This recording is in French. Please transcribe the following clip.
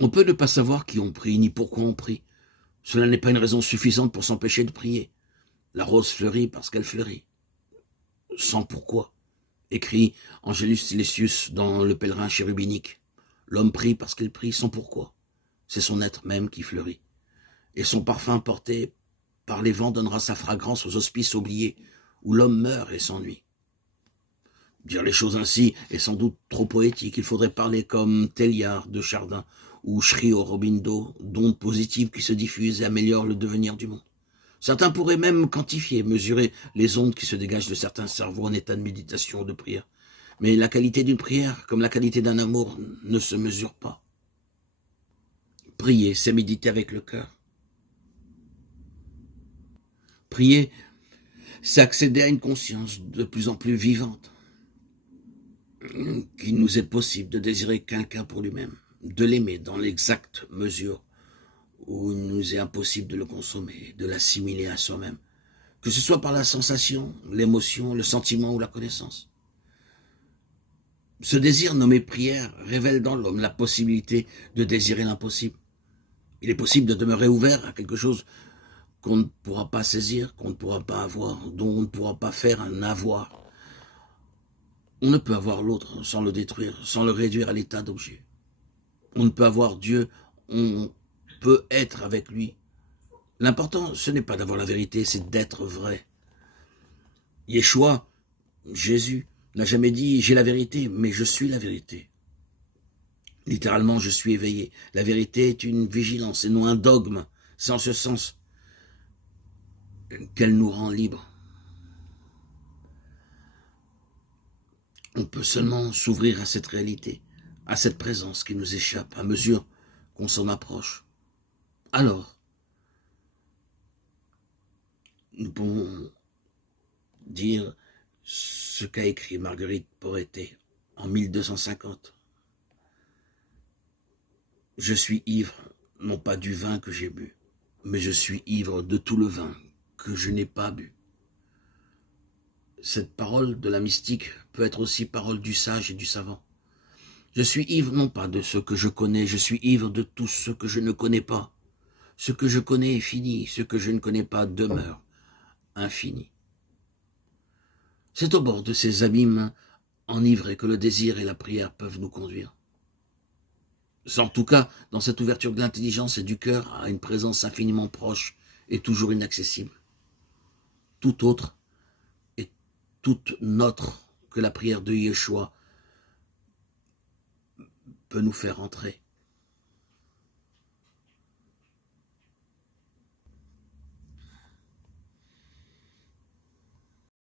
On peut ne pas savoir qui on prie, ni pourquoi on prie. Cela n'est pas une raison suffisante pour s'empêcher de prier. La rose fleurit parce qu'elle fleurit, sans pourquoi. Écrit Angelus Silesius dans Le Pèlerin chérubinique. L'homme prie parce qu'il prie sans pourquoi. C'est son être même qui fleurit. Et son parfum porté par les vents donnera sa fragrance aux hospices oubliés, où l'homme meurt et s'ennuie. Dire les choses ainsi est sans doute trop poétique. Il faudrait parler comme Teilhard de Chardin ou Sri Aurobindo, d'ondes positives qui se diffusent et améliorent le devenir du monde. Certains pourraient même quantifier, mesurer les ondes qui se dégagent de certains cerveaux en état de méditation ou de prière. Mais la qualité d'une prière, comme la qualité d'un amour, ne se mesure pas. Prier, c'est méditer avec le cœur. Prier, c'est accéder à une conscience de plus en plus vivante, qu'il nous est possible de désirer quelqu'un pour lui-même, de l'aimer dans l'exacte mesure où il nous est impossible de le consommer, de l'assimiler à soi-même, que ce soit par la sensation, l'émotion, le sentiment ou la connaissance. Ce désir nommé prière révèle dans l'homme la possibilité de désirer l'impossible. Il est possible de demeurer ouvert à quelque chose qu'on ne pourra pas saisir, qu'on ne pourra pas avoir, dont on ne pourra pas faire un avoir. On ne peut avoir l'autre sans le détruire, sans le réduire à l'état d'objet. On ne peut avoir Dieu, on peut être avec lui. L'important, ce n'est pas d'avoir la vérité, c'est d'être vrai. Yeshua, Jésus, n'a jamais dit « j'ai la vérité », mais « je suis la vérité ». Littéralement, je suis éveillé. La vérité est une vigilance et non un dogme. C'est en ce sens qu'elle nous rend libres. On peut seulement s'ouvrir à cette réalité, à cette présence qui nous échappe à mesure qu'on s'en approche. Alors, nous pouvons dire ce qu'a écrit Marguerite Porete en 1250. Je suis ivre, non pas du vin que j'ai bu, mais je suis ivre de tout le vin que je n'ai pas bu. Cette parole de la mystique peut être aussi parole du sage et du savant. Je suis ivre non pas de ce que je connais, je suis ivre de tout ce que je ne connais pas. Ce que je connais est fini, ce que je ne connais pas demeure infini. C'est au bord de ces abîmes enivrés que le désir et la prière peuvent nous conduire. En tout cas, dans cette ouverture de l'intelligence et du cœur à une présence infiniment proche et toujours inaccessible. Tout autre et toute nôtre que la prière de Yeshua peut nous faire entrer.